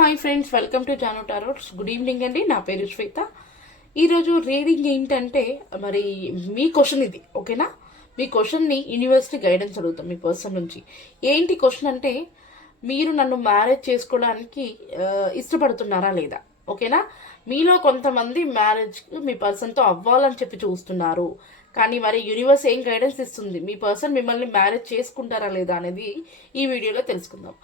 Hi friends welcome to Jaanu tarots. Good evening అండి నా పేరు శ్వేత. ఈరోజు రీడింగ్ ఏంటంటే మరి మీ క్వశ్చన్ ఇది ఓకేనా? మీ క్వశ్చన్ని యూనివర్సిటీ గైడెన్స్ అడుగుతాం మీ పర్సన్ నుంచి. ఏంటి క్వశ్చన్ అంటే మీరు నన్ను మ్యారేజ్ చేసుకోవడానికి ఇష్టపడుతున్నారా లేదా? ఓకేనా? మీలో కొంతమంది మ్యారేజ్ మీ పర్సన్తో అవ్వాలని చెప్పి చూస్తున్నారు. కానీ మరి యూనివర్స్ ఏం గైడెన్స్ ఇస్తుంది? మీ పర్సన్ మిమ్మల్ని మ్యారేజ్ చేసుకుంటారా లేదా అనేది ఈ వీడియోలో తెలుసుకుందాం.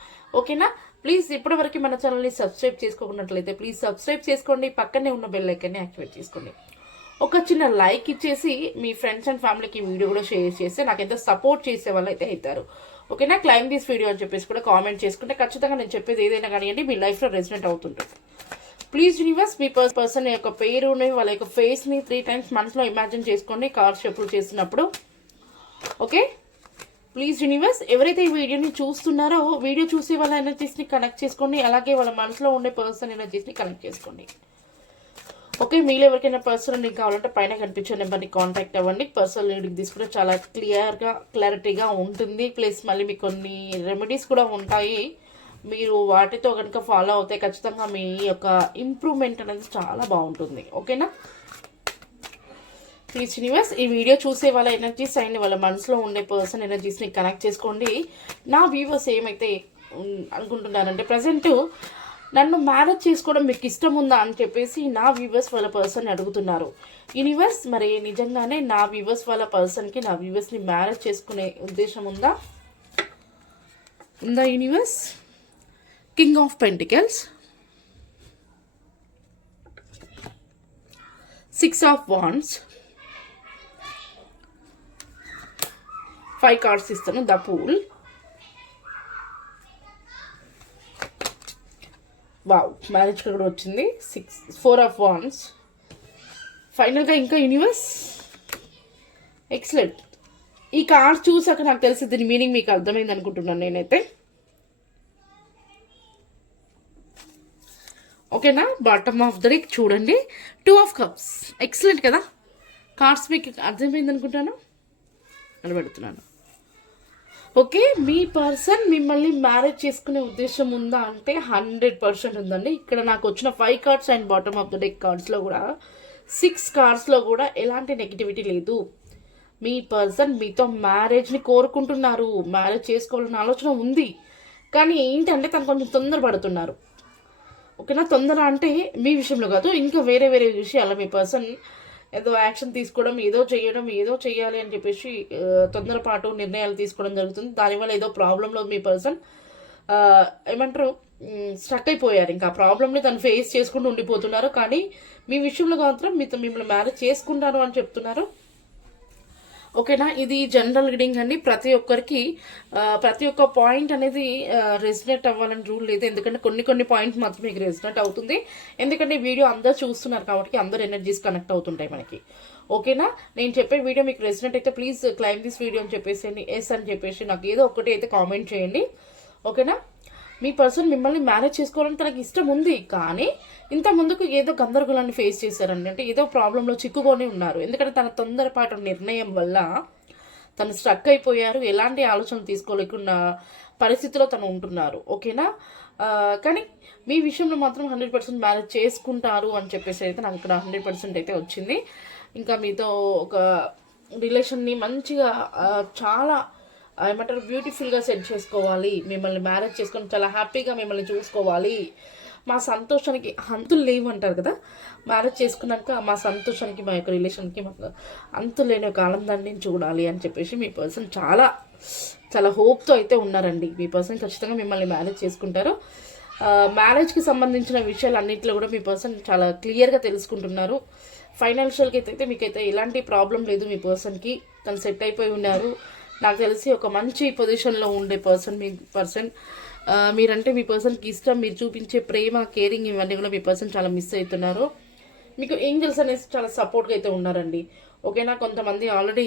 ఓకేనా? ప్లీజ్ ఇప్పటివరకు మన ఛానల్ని సబ్స్క్రైబ్ చేసుకోకున్నట్లయితే ప్లీజ్ సబ్స్క్రైబ్ చేసుకోండి పక్కనే ఉన్న బెల్ ఐకన్ని యాక్టివేట్ చేసుకోండి. ఒక చిన్న లైక్ ఇచ్చేసి మీ ఫ్రెండ్స్ అండ్ ఫ్యామిలీకి వీడియో కూడా షేర్ చేస్తే నాకు ఎంత సపోర్ట్ చేసే వాళ్ళు అయితే అవుతారు. ఓకేనా? క్లైమ్ దిస్ వీడియో అని చెప్పేసి కూడా కామెంట్ చేసుకుంటే ఖచ్చితంగా నేను చెప్పేది ఏదైనా కానివ్వండి మీ లైఫ్లో రెసిడెంట్ అవుతుంటుంది. ప్లీజ్ యూనివర్స్ మీ పర్సన్ యొక్క పేరుని వాళ్ళ యొక్క ఫేస్ని త్రీ టైమ్స్ మనసులో ఇమాజిన్ చేసుకోండి కార్ షెప్పులు చేసినప్పుడు ఓకే ప్లీజ్ యూనివర్స్ ఎవరైతే ఈ వీడియోని చూస్తున్నారో వీడియో చూసి వాళ్ళ ఎనర్జీస్ని కనెక్ట్ చేసుకోండి. అలాగే వాళ్ళ మనసులో ఉండే పర్సన్ ఎనర్జీస్ని కనెక్ట్ చేసుకోండి. ఓకే మీలో ఎవరికైనా పర్సనల్ లింక్ కావాలంటే పైన కనిపించే నెంబర్ని కాంటాక్ట్ అవ్వండి. పర్సనల్ రీడింగ్ తీసుకుంటే చాలా క్లియర్గా క్లారిటీగా ఉంటుంది. ప్లస్ మళ్ళీ మీకు కొన్ని రెమెడీస్ కూడా ఉంటాయి. మీరు వాటితో కనుక ఫాలో అవుతే ఖచ్చితంగా మీ యొక్క ఇంప్రూవ్మెంట్ అనేది చాలా బాగుంటుంది. ఓకేనా ప్లీజ్ యూనివర్స్ ఈ వీడియో చూసే వాళ్ళ ఎనర్జీస్ అండ్ వాళ్ళ మనసులో ఉండే పర్సన్ ఎనర్జీస్ని కనెక్ట్ చేసుకోండి. నా వ్యూవర్స్ ఏమైతే అనుకుంటున్నారంటే ప్రజెంట్ నన్ను మ్యారేజ్ చేసుకోవడం మీకు ఇష్టం ఉందా అని చెప్పేసి నా వ్యూవర్స్ వాళ్ళ పర్సన్ అడుగుతున్నారు. యూనివర్స్ మరి నిజంగానే నా వ్యూవర్స్ వాళ్ళ పర్సన్కి నా వ్యూవర్స్ని మ్యారేజ్ చేసుకునే ఉద్దేశం ఉందా? ఉందా universe king of pentacles six of wands five cards ఇస్తాను ద పూల్ వావ్ మ్యారేజ్ కూడా వచ్చింది. సిక్స్ ఫోర్ ఆఫ్ వాన్స్ ఫైనల్గా ఇంకా యూనివర్స్ ఎక్సలెంట్ ఈ కార్డ్స్ చూసాక నాకు తెలిసి దీని మీనింగ్ మీకు అర్థమైంది అనుకుంటున్నాను నేనైతే. ఓకేనా బాటమ్ ఆఫ్ ద డెక్ చూడండి. టూ ఆఫ్ కప్స్ ఎక్సలెంట్ కదా? కార్డ్స్ మీకు అర్థమైంది అనుకుంటాను? నిలబెడుతున్నాను ఓకే మీ పర్సన్ మిమ్మల్ని మ్యారేజ్ చేసుకునే ఉద్దేశం ఉందా అంటే హండ్రెడ్ పర్సెంట్ ఉందండి. ఇక్కడ నాకు వచ్చిన five cards and bottom of the deck కార్డ్స్లో కూడా సిక్స్ కార్డ్స్లో కూడా ఎలాంటి నెగిటివిటీ లేదు. మీ పర్సన్ మీతో మ్యారేజ్ని కోరుకుంటున్నారు. మ్యారేజ్ చేసుకోవాలన్న ఆలోచన ఉంది. కానీ ఏంటంటే తను కొంచెం తొందరపడుతున్నారు. ఓకేనా? తొందర అంటే మీ విషయంలో కాదు ఇంకా వేరే వేరే విషయాల. మీ పర్సన్ ఏదో యాక్షన్ తీసుకోవడం ఏదో చేయడం ఏదో చేయాలి అని చెప్పేసి తొందరపాటు నిర్ణయాలు తీసుకోవడం జరుగుతుంది. దానివల్ల ఏదో ప్రాబ్లంలో మీ పర్సన్ ఏమంటారు స్ట్రక్ అయిపోయారు. ఇంకా ఆ ప్రాబ్లమ్ని తను ఫేస్ చేసుకుంటూ ఉండిపోతున్నారు. కానీ మీ విషయంలో మాత్రం మీతో మిమ్మల్ని మ్యారేజ్ చేసుకుంటాను అని చెప్తున్నారు. ఓకేనా? ఇది జనరల్ రీడింగ్ అండి. ప్రతి ఒక్కరికి ప్రతి ఒక్క పాయింట్ అనేది రెసినేట్ అవ్వాలని రూల్ లేదు. ఎందుకంటే కొన్ని కొన్ని పాయింట్స్ మాత్రం మీకు రెసినేట్ అవుతుంది. ఎందుకంటే వీడియో అందరు చూస్తున్నారు కాబట్టి అందరు ఎనర్జీస్ కనెక్ట్ అవుతుంటాయి మనకి. ఓకేనా? నేను చెప్పే వీడియో మీకు రెసినెంట్ అయితే ప్లీజ్ క్లైమ్ దిస్ వీడియో అని చెప్పేసి ఎస్ అని చెప్పేసి నాకు ఏదో ఒకటి అయితే కామెంట్ చేయండి. ఓకేనా? మీ పర్సన్ మిమ్మల్ని మ్యారేజ్ చేసుకోవాలని తనకి ఇష్టం ఉంది కానీ ఇంత ముందుకు ఏదో గందరగోళాన్ని ఫేస్ చేశారండి. అంటే ఏదో ప్రాబ్లంలో చిక్కుకొని ఉన్నారు. ఎందుకంటే తన తొందరపాటు నిర్ణయం వల్ల తను స్ట్రక్ అయిపోయారు. ఎలాంటి ఆలోచన తీసుకోలేకుండా పరిస్థితిలో తను ఉంటున్నారు. ఓకేనా? కానీ మీ విషయంలో మాత్రం హండ్రెడ్ పర్సెంట్ మ్యారేజ్ చేసుకుంటారు అని చెప్పేసి అయితే నాకు ఇక్కడ హండ్రెడ్ పర్సెంట్ అయితే వచ్చింది. ఇంకా మీతో ఒక రిలేషన్ని మంచిగా చాలా ఏమంటారు బ్యూటిఫుల్గా సెట్ చేసుకోవాలి. మిమ్మల్ని మ్యారేజ్ చేసుకొని చాలా హ్యాపీగా మిమ్మల్ని చూసుకోవాలి. మా సంతోషానికి అంతులు లేవు అంటారు కదా? మ్యారేజ్ చేసుకున్నాక మా సంతోషానికి మా యొక్క రిలేషన్కి మాకు అంతు లేని ఒక ఆనందాన్ని చూడాలి అని చెప్పేసి మీ పర్సన్ చాలా చాలా హోప్తో అయితే ఉన్నారండి. మీ పర్సన్ ఖచ్చితంగా మిమ్మల్ని మ్యారేజ్ చేసుకుంటారు. మ్యారేజ్కి సంబంధించిన విషయాలు అన్నింటిలో కూడా మీ పర్సన్ చాలా క్లియర్గా తెలుసుకుంటున్నారు. ఫైనాన్షియల్కి అయితే మీకైతే ఎలాంటి ప్రాబ్లం లేదు మీ పర్సన్కి తను సెట్ అయిపోయి ఉన్నారు. నాకు తెలిసి ఒక మంచి పొజిషన్లో ఉండే పర్సన్ మీ పర్సన్ మీరంటే మీ పర్సన్కి ఇష్టం మీరు చూపించే ప్రేమ కేరింగ్ ఇవన్నీ కూడా మీ పర్సన్ చాలా మిస్ అవుతున్నారు. మీకు ఏంజల్స్ అనేసి చాలా సపోర్ట్గా అయితే ఉన్నారండి. ఓకేనా? కొంతమంది ఆల్రెడీ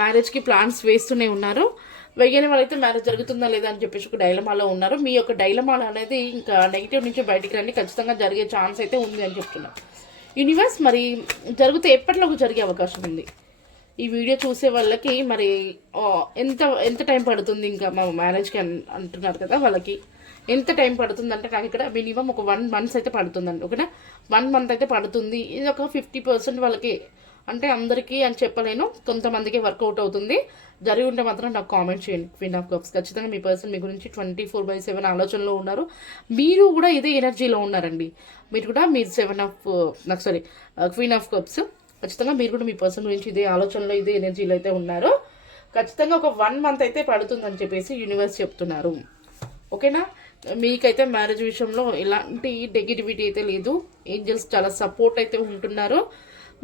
మ్యారేజ్కి ప్లాన్స్ వేస్తూనే ఉన్నారు. వెయ్యని వాళ్ళైతే మ్యారేజ్ జరుగుతుందా లేదా అని చెప్పేసి ఒక డైలమాలో ఉన్నారు. మీ యొక్క డైలమాలో అనేది ఇంకా నెగిటివ్ నుంచి బయటికి రండి. ఖచ్చితంగా జరిగే ఛాన్స్ అయితే ఉంది అని చెప్తున్నారు యూనివర్స్ మరి జరిగితే ఎప్పటిలోకి జరిగే అవకాశం ఉంది? ఈ వీడియో చూసే వాళ్ళకి మరి ఎంత ఎంత టైం పడుతుంది ఇంకా మా మ్యారేజ్కి అంటున్నారు కదా వాళ్ళకి. ఎంత టైం పడుతుందంటే నాకు ఇక్కడ మినిమం ఒక వన్ మంత్స్ అయితే పడుతుందండి ఓకేనా? వన్ మంత్ అయితే పడుతుంది. ఇది ఒక ఫిఫ్టీ పర్సెంట్ వాళ్ళకి అంటే అందరికీ అని చెప్పలేను కొంతమందికి వర్కౌట్ అవుతుంది. జరిగి ఉంటే మాత్రం నాకు కామెంట్ చేయండి క్వీన్ ఆఫ్ కప్స్ ఖచ్చితంగా మీ పర్సన్ మీ గురించి ట్వంటీ ఫోర్ బై సెవెన్ ఆలోచనలో ఉన్నారు. మీరు కూడా ఇదే ఎనర్జీలో ఉన్నారండి. మీరు కూడా మీరు సెవెన్ ఆఫ్ నాకు సారీ క్వీన్ ఆఫ్ కప్స్ ఖచ్చితంగా మీరు కూడా మీ పర్సన్ గురించి ఇదే ఆలోచనలో ఇదే ఎనర్జీలో అయితే ఉన్నారో ఖచ్చితంగా ఒక వన్ మంత్ అయితే పడుతుందని చెప్పేసి యూనివర్స్ చెప్తున్నారు. ఓకేనా? మీకైతే మ్యారేజ్ విషయంలో ఎలాంటి నెగిటివిటీ అయితే లేదు. ఏంజల్స్ చాలా సపోర్ట్ అయితే ఉంటున్నారు.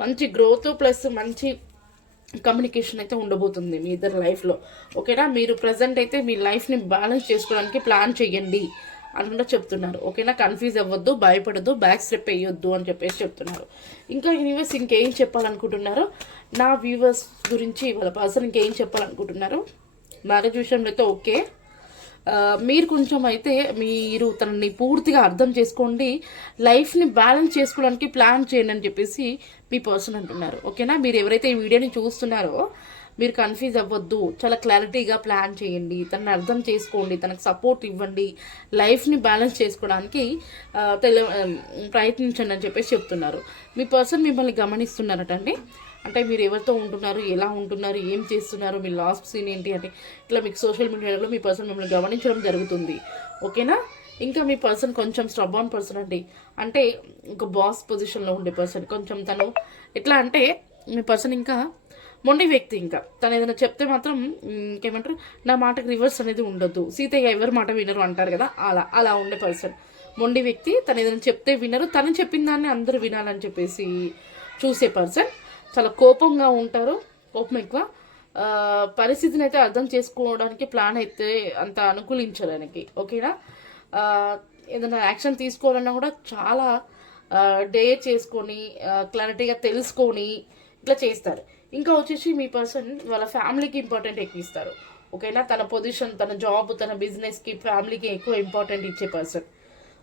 మంచి గ్రోత్ ప్లస్ మంచి కమ్యూనికేషన్ అయితే ఉండబోతుంది మీ ఇద్దరు లైఫ్లో ఓకేనా? మీరు ప్రజెంట్ అయితే మీ లైఫ్ని బ్యాలెన్స్ చేసుకోవడానికి ప్లాన్ చేయండి. అని చెప్తున్నారు. ఓకేనా? కన్ఫ్యూజ్ అవ్వద్దు భయపడద్దు బ్యాక్ స్టెప్ వేయొద్దు అని చెప్పేసి చెప్తున్నారు. ఇంకా యూనివర్స్ ఇంకేం చెప్పాలనుకుంటున్నారు? నా వ్యూవర్స్ గురించి వాళ్ళ పర్సన్ ఇంకేం చెప్పాలనుకుంటున్నారు? మ్యారేజ్ విషయంలో అయితే ఓకే. మీరు కొంచెం అయితే మీరు తనని పూర్తిగా అర్థం చేసుకోండి. లైఫ్ని బ్యాలెన్స్ చేసుకోవడానికి ప్లాన్ చేయండి అని చెప్పేసి మీ పర్సన్ అంటున్నారు. ఓకేనా? మీరు ఎవరైతే ఈ వీడియోని చూస్తున్నారో మీరు కన్ఫ్యూజ్ అవ్వద్దు. చాలా క్లారిటీగా ప్లాన్ చేయండి. తనని అర్థం చేసుకోండి. తనకు సపోర్ట్ ఇవ్వండి. లైఫ్ని బ్యాలెన్స్ చేసుకోవడానికి తెలి తెల ప్రయత్నించండి అని చెప్పేసి చెప్తున్నారు. మీ పర్సన్ మిమ్మల్ని గమనిస్తున్నారట అండి? అంటే మీరు ఎవరితో ఉంటున్నారు? ఎలా ఉంటున్నారు? ఏం చేస్తున్నారు? మీ లాస్ట్ సీన్ ఏంటి అంటే ఇట్లా మీకు సోషల్ మీడియాలో మీ పర్సన్ మిమ్మల్ని గమనించడం జరుగుతుంది. ఓకేనా? ఇంకా మీ పర్సన్ కొంచెం స్ట్రబాన్ పర్సన్ అండి. అంటే ఒక బాస్ పొజిషన్లో ఉండే పర్సన్ కొంచెం తను ఎట్లా అంటే మీ పర్సన్ ఇంకా మొండి వ్యక్తి ఇంకా. తను ఏదైనా చెప్తే మాత్రం ఇంకేమంటారు? నా మాటకు రివర్స్ అనేది ఉండొద్దు. సీతయ్య ఎవరి మాట వినరు అంటారు కదా అలా అలా ఉండే పర్సన్ మొండి వ్యక్తి తను ఏదైనా చెప్తే వినరు. తను చెప్పిన దాన్ని అందరూ వినాలని చెప్పేసి చూసే పర్సన్ చాలా కోపంగా ఉంటారు. కోపం ఎక్కువ. పరిస్థితిని అయితే అర్థం చేసుకోవడానికి ప్లాన్ అయితే అంత అనుకూలించరు ఆయనకి. ఓకేనా? ఏదైనా యాక్షన్ తీసుకోవాలన్నా కూడా చాలా డే చేసుకొని క్లారిటీగా తెలుసుకొని ఇట్లా చేస్తారు. ఇంకా వచ్చేసి మీ పర్సన్ వాళ్ళ ఫ్యామిలీకి ఇంపార్టెంట్ ఎక్కువ ఇస్తారు. ఓకేనా తన పొజిషన్ తన జాబ్ తన బిజినెస్కి ఫ్యామిలీకి ఎక్కువ ఇంపార్టెంట్ ఇచ్చే పర్సన్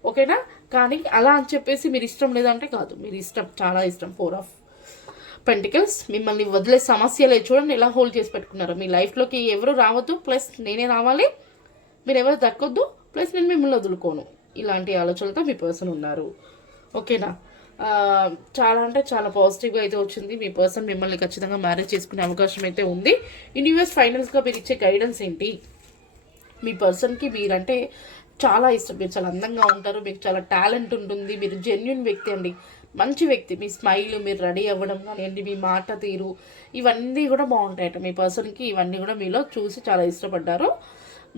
ఓకేనా కానీ అలా అని చెప్పేసి మీరు ఇష్టం లేదంటే కాదు. మీరు ఇష్టం చాలా ఇష్టం. ఫోర్ ఆఫ్ పెంటికల్స్ మిమ్మల్ని వదిలే సమస్యలే చూడండి ఎలా హోల్డ్ చేసి పెట్టుకున్నారు. మీ లైఫ్లోకి ఎవరు రావద్దు. ప్లస్ నేనే రావాలి. మీరు ఎవరు దక్కొద్దు. ప్లస్ నేను మిమ్మల్ని వదులుకోను. ఇలాంటి ఆలోచనలతో మీ పర్సన్ ఉన్నారు. ఓకేనా చాలా అంటే చాలా పాజిటివ్గా అయితే వచ్చింది. మీ పర్సన్ మిమ్మల్ని ఖచ్చితంగా మ్యారేజ్ చేసుకునే అవకాశం అయితే ఉంది. యూనివర్స్ ఫైనల్స్గా మీరు ఇచ్చే గైడెన్స్ ఏంటి? మీ పర్సన్కి మీరంటే చాలా ఇష్టం. మీరు చాలా అందంగా ఉంటారు. మీకు చాలా టాలెంట్ ఉంటుంది. మీరు జెన్యున్ వ్యక్తి అండి. మంచి వ్యక్తి. మీ స్మైల్ మీరు రెడీ అవ్వడం కానివ్వండి మీ మాట తీరు ఇవన్నీ కూడా బాగుంటాయట. మీ పర్సన్కి ఇవన్నీ కూడా మీలో చూసి చాలా ఇష్టపడ్డారు.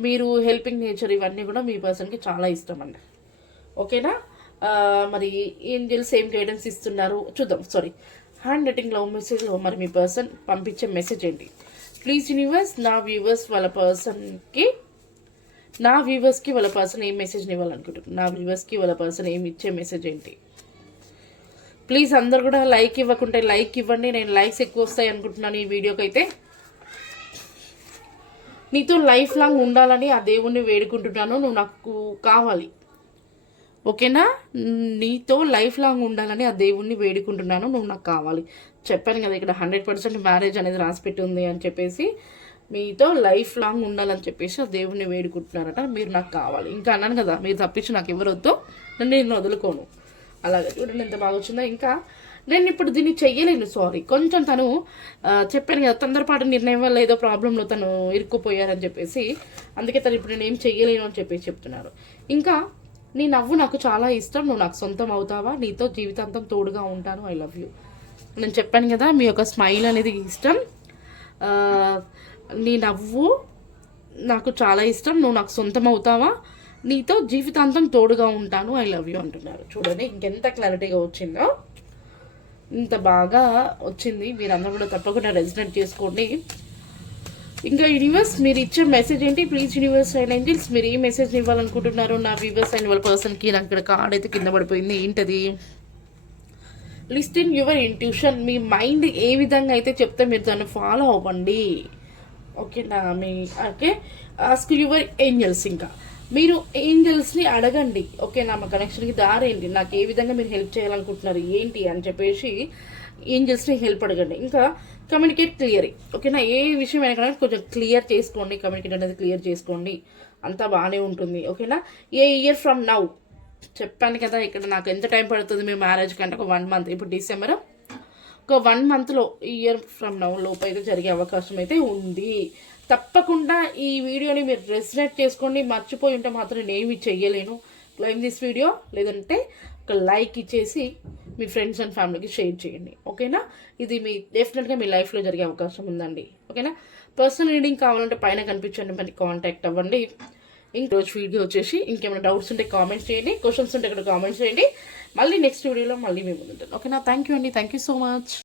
మీరు హెల్పింగ్ నేచర్ ఇవన్నీ కూడా మీ పర్సన్కి చాలా ఇష్టం అండి. ఓకేనా మరి ఏంజల్స్ ఏం గైడెన్స్ ఇస్తున్నారు. చూద్దాం sorry handwriting love message మరి మీ పర్సన్ పంపించే మెసేజ్ ఏంటి? ప్లీజ్ యూనివర్స్ నా వ్యూవర్స్ వాళ్ళ పర్సన్కి నా వ్యూవర్స్కి వాళ్ళ పర్సన్ ఏం మెసేజ్ని ఇవ్వాలనుకుంటున్నారు? నా వ్యూవర్స్కి వాళ్ళ పర్సన్ ఏమి ఇచ్చే మెసేజ్ ఏంటి? ప్లీజ్ అందరు కూడా లైక్ ఇవ్వకుంటే లైక్ ఇవ్వండి. నేను లైక్స్ ఎక్కువ వస్తాయి అనుకుంటున్నాను ఈ వీడియోకి అయితే నీతో లైఫ్ లాంగ్ ఉండాలని ఆ దేవుణ్ణి వేడుకుంటున్నాను. నువ్వు నాకు కావాలి. ఓకేనా? నీతో లైఫ్ లాంగ్ ఉండాలని ఆ దేవుణ్ణి వేడుకుంటున్నాను. నువ్వు నాకు కావాలి. చెప్పాను కదా ఇక్కడ హండ్రెడ్ పర్సెంట్ మ్యారేజ్ అనేది రాసిపెట్టి ఉంది అని చెప్పేసి. మీతో లైఫ్ లాంగ్ ఉండాలని చెప్పేసి ఆ దేవుణ్ణి వేడుకుంటున్నారట. మీరు నాకు కావాలి. ఇంకా అన్నాను కదా మీరు తప్పించి నాకు ఎవరొద్దో నన్ను నేను వదులుకోను. అలాగే చూడండి ఎంత బాగా వచ్చిందో. ఇంకా నేను ఇప్పుడు దీన్ని చెయ్యలేను సారీ. కొంచెం తను చెప్పాను కదా తొందరపాటు నిర్ణయం వల్ల ఏదో ప్రాబ్లంలో తను ఇరుక్కుపోయారని చెప్పేసి. అందుకే తను ఇప్పుడు నేను ఏం చెయ్యలేను అని చెప్పేసి చెప్తున్నారు. ఇంకా నీ నవ్వు నాకు చాలా ఇష్టం నువ్వు నాకు సొంతం అవుతావా? నీతో జీవితాంతం తోడుగా ఉంటాను ఐ లవ్ యూ నేను చెప్పాను కదా మీ యొక్క స్మైల్ అనేది ఇష్టం. నీ నవ్వు నాకు చాలా ఇష్టం నువ్వు నాకు సొంతం అవుతావా? నీతో జీవితాంతం తోడుగా ఉంటాను ఐ లవ్ యూ అంటున్నారు. చూడండి ఇంకెంత క్లారిటీగా వచ్చిందో. ఇంత బాగా వచ్చింది. మీరందరూ కూడా తప్పకుండా రెసిడెంట్ చేసుకోండి. ఇంకా యూనివర్స్ మీరు ఇచ్చే మెసేజ్ ఏంటి? ప్లీజ్ యూనివర్స్ అండ్ ఏంజిల్స్ మీరు ఏ మెసేజ్ ఇవ్వాలనుకుంటున్నారు నా వ్యూవర్స్ అండ్ వాళ్ళ పర్సన్కి నాకు ఇక్కడ కార్డ్ అయితే కింద పడిపోయింది. ఏంటది? లిస్ట్ ఇన్ యువర్ ఇంట్యూషన్ మీ మైండ్ ఏ విధంగా అయితే చెప్తే మీరు దాన్ని ఫాలో అవ్వండి. ఓకేనా? మీ ఓకే? ఆస్క్ యువర్ ఏంజల్స్ ఇంకా. మీరు ఏంజల్స్ని అడగండి. ఓకేనా? మా కనెక్షన్కి దారి ఏంటి? నాకు ఏ విధంగా మీరు హెల్ప్ చేయాలనుకుంటున్నారు? ఏంటి? అని చెప్పేసి ఏంజల్స్ని హెల్ప్ అడగండి. ఇంకా కమ్యూనికేట్ క్లియర్ ఓకేనా ఏ విషయం అయినా కొంచెం క్లియర్ చేసుకోండి కమ్యూనికేట్ అనేది క్లియర్ చేసుకోండి. అంతా బాగానే ఉంటుంది ఓకేనా ఏ ఇయర్ ఫ్రమ్ నౌ చెప్పాను కదా ఇక్కడ నాకు ఎంత టైం పడుతుంది మీ మ్యారేజ్ కంటే ఒక వన్ మంత్ ఇప్పుడు డిసెంబర్ ఒక వన్ మంత్లో ఇయర్ ఫ్రమ్ నౌ లోపు అయితే జరిగే అవకాశం అయితే ఉంది. తప్పకుండా ఈ వీడియోని మీరు రెసినేట్ చేసుకోండి. మర్చిపోయి ఉంటే మాత్రం నేనేమి చెయ్యలేను. క్లైమ్ దిస్ వీడియో లేదంటే ఒక లైక్ ఇచ్చేసి మీ ఫ్రెండ్స్ అండ్ ఫ్యామిలీకి షేర్ చేయండి. ఓకేనా? ఇది మీ డెఫినెట్గా మీ లైఫ్లో జరిగే అవకాశం ఉందండి. ఓకేనా? పర్సనల్ రీడింగ్ కావాలంటే పైన కనిపించండి మరి కాంటాక్ట్ అవ్వండి. ఇంకోరోజు వీడియో వచ్చేసి ఇంకేమైనా డౌట్స్ ఉంటే కామెంట్స్ చేయండి క్వశ్చన్స్ ఉంటే ఇక్కడ కామెంట్స్ చేయండి. మళ్ళీ నెక్స్ట్ వీడియోలో మళ్ళీ మేము ఉంటాను ఓకేనా? థ్యాంక్ యూ అండి. Thank you so much.